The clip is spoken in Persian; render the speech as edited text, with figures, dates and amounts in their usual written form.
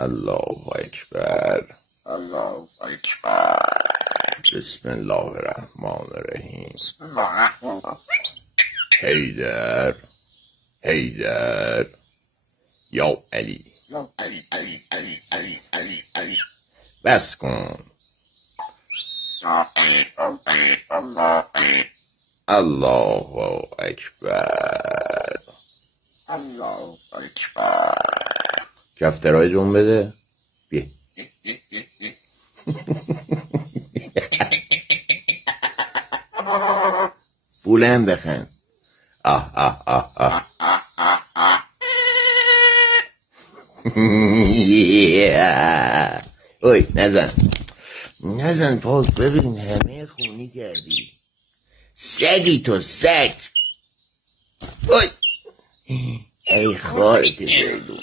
الله اکبر. الله اکبر. بسم الله الرحمن الرحیم. بسم الله الرحمن الرحیم. حیدر حیدر یا علی یا علی علی علی علی علی علی. بس کن. الله اکبر. الله اکبر. کفترهای جون بده. بیا. بلند بخند. آه آه آه آه. اوی نزن پاک. ببین همه خونی کردی. سگی تو سگ. اوی ای خارت زیدون.